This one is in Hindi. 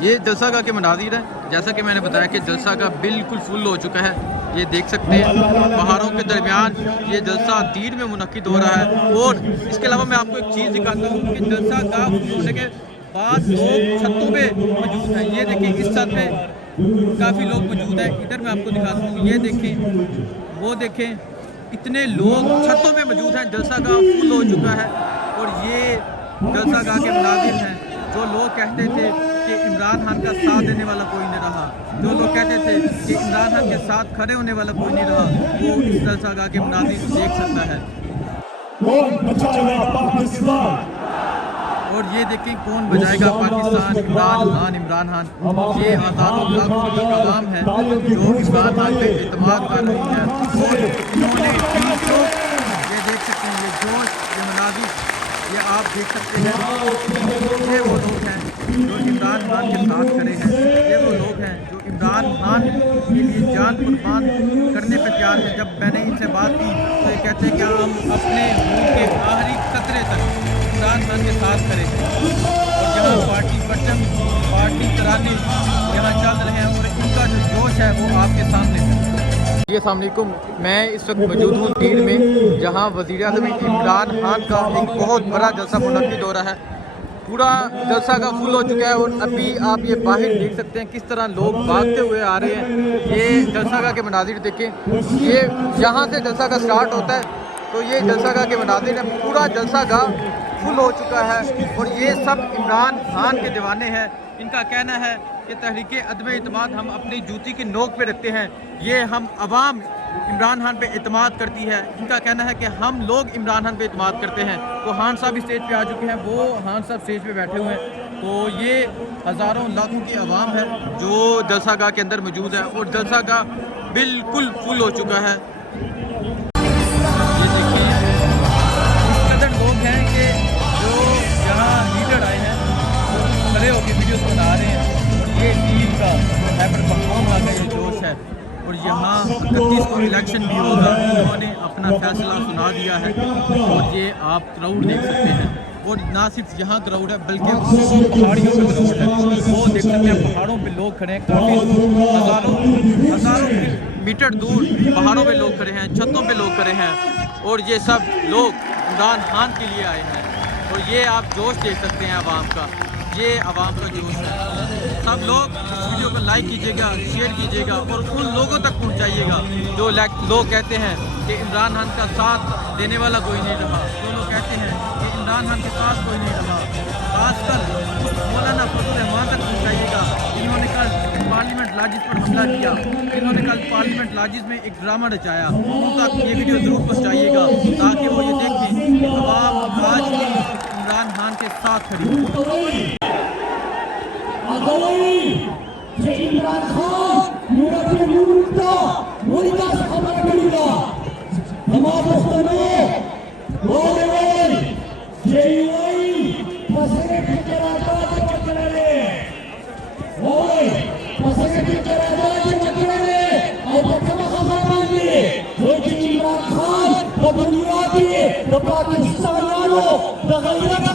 ये जलसा गाह के मनाज़िर हैं। जैसा कि मैंने बताया कि जलसा गाह बिल्कुल फुल हो चुका है। ये देख सकते हैं पहाड़ों के दरमियान ये जलसा दिन में मुनक्किद हो रहा है। और इसके अलावा मैं आपको एक चीज़ दिखाता हूँ कि जलसा गाह होने के बाद लोग छतों पे मौजूद हैं। ये देखिए इस छत पे काफ़ी लोग मौजूद हैं। इधर मैं आपको दिखाता हूँ, ये देखें, वो देखें, इतने लोग छतों पे मौजूद हैं। जलसा गाह फुल हो चुका है। और ये जलसा गाह के मनाज़िर हैं। जो लोग कहते थे कि इमरान खान का साथ देने वाला कोई नहीं रहा, जो लोग कहते थे कि इमरान खान के साथ खड़े होने वाला कोई नहीं रहा, वो इस जलसा गाह के मनाज़िर देख सकता है। और ये देखें कौन बजाएगा पाकिस्तान, इमरान खान। ये हज़ारों लाखों की आवाम है जो इमरान खान पे एतमाद कर रही है। और इन्होंने ये देख सकते हैं, ये जोश, ये मनाज़िर, ये आप देख सकते हैं। ये वो लोग हैं जो इमरान खान के साथ खड़े हैं। ये वो लोग हैं जो इमरान खान के लिए जान कुर्बान करने पर तैयार हैं। जब मैंने इनसे बात की तो ये कहते हैं कि हम अपने खून के आखिरी कतरे तक इमरान खान के साथ खड़े हैं। और जहाँ पार्टी परचम, पार्टी तराने यहाँ चल रहे हैं और इनका जो जोश है वो आपके सामने है। जी अस्सलाम वालेकुम, मैं इस वक्त मौजूद हूँ टीर में, जहाँ वज़ीर-ए-आज़म इमरान खान का एक बहुत बड़ा जलसा मुनक्किद हो रहा है। पूरा जलसा का फुल हो चुका है। और अभी आप ये बाहर देख सकते हैं किस तरह लोग भागते हुए आ रहे हैं। ये जलसा गाह के मनाज़िर देखें, ये यहाँ से जलसा गाह स्टार्ट होता है तो ये जलसा गाह के मनाज़िर है। पूरा जलसा गाह फुल हो चुका है और ये सब इमरान खान के दीवाने हैं। इनका कहना है कि तहरीक अदम एतमाद हम अपनी जूती की नोक पे रखते हैं। ये हम अवाम इमरान खान पे एतमाद करती है। इनका कहना है कि हम लोग इमरान खान पे एतमाद करते हैं। तो खान साहब भी स्टेज पे आ चुके हैं, वो खान साहब स्टेज पे बैठे हुए हैं। तो ये हज़ारों लाखों की आवाम है जो जलसा गाह के अंदर मौजूद है और जलसा गाह बिल्कुल फुल हो चुका है। ये देखिए इस कदर लोग हैं कि जो यहाँ लीडर आए हैं वो खड़े होकर वीडियोस बना रहे हैं। और ये टीम का खैबर पख्तूनख्वा का ये जोश है। और यहाँ 31 को इलेक्शन भी होगा, उन्होंने अपना फैसला सुना दिया है। और ये आप क्राउड देख सकते हैं। और ना सिर्फ यहाँ क्राउड है बल्कि पहाड़ियों पे क्राउड है। वो देख सकते हैं पहाड़ों पे लोग खड़े हैं, काफ़ी हज़ारों मीटर दूर पहाड़ों पे लोग खड़े हैं, छतों पे लोग खड़े हैं। और ये सब लोग इमरान खान के लिए आए हैं। और ये आप जोश देख सकते हैं आवाम का, ये आवाम का जोश है। सब लोग इस वीडियो को लाइक कीजिएगा, शेयर कीजिएगा और उन लोगों तक पहुंचाइएगा जो लोग कहते हैं कि इमरान खान का साथ देने वाला कोई नहीं रहा, जो लोग कहते हैं कि इमरान खान के साथ कोई नहीं रहा। खासकर मौलाना फजल रहमान तक पहुँचाइएगा। इन्होंने कल पार्लियामेंट लाजिज पर हमला किया, इन्होंने कल पार्लियामेंट लाजिज में एक ड्रामा रचाया, उन तक ये वीडियो ज़रूर पहुँचाइएगा ताकि वो ये देखें कि आवाम आज भी इमरान खान के साथ खड़ी है। इमरान खान मुराद मुर्दा मुर्दा खबर करेगा हमारे दोस्तों बोले जेई पसरे के कराता जो करे ओए पसरे के कराता जो करे और बच्चा खबर मांगे वो इमरान खान तो दुनिया की तो पाकिस्तान वालों तो गैरत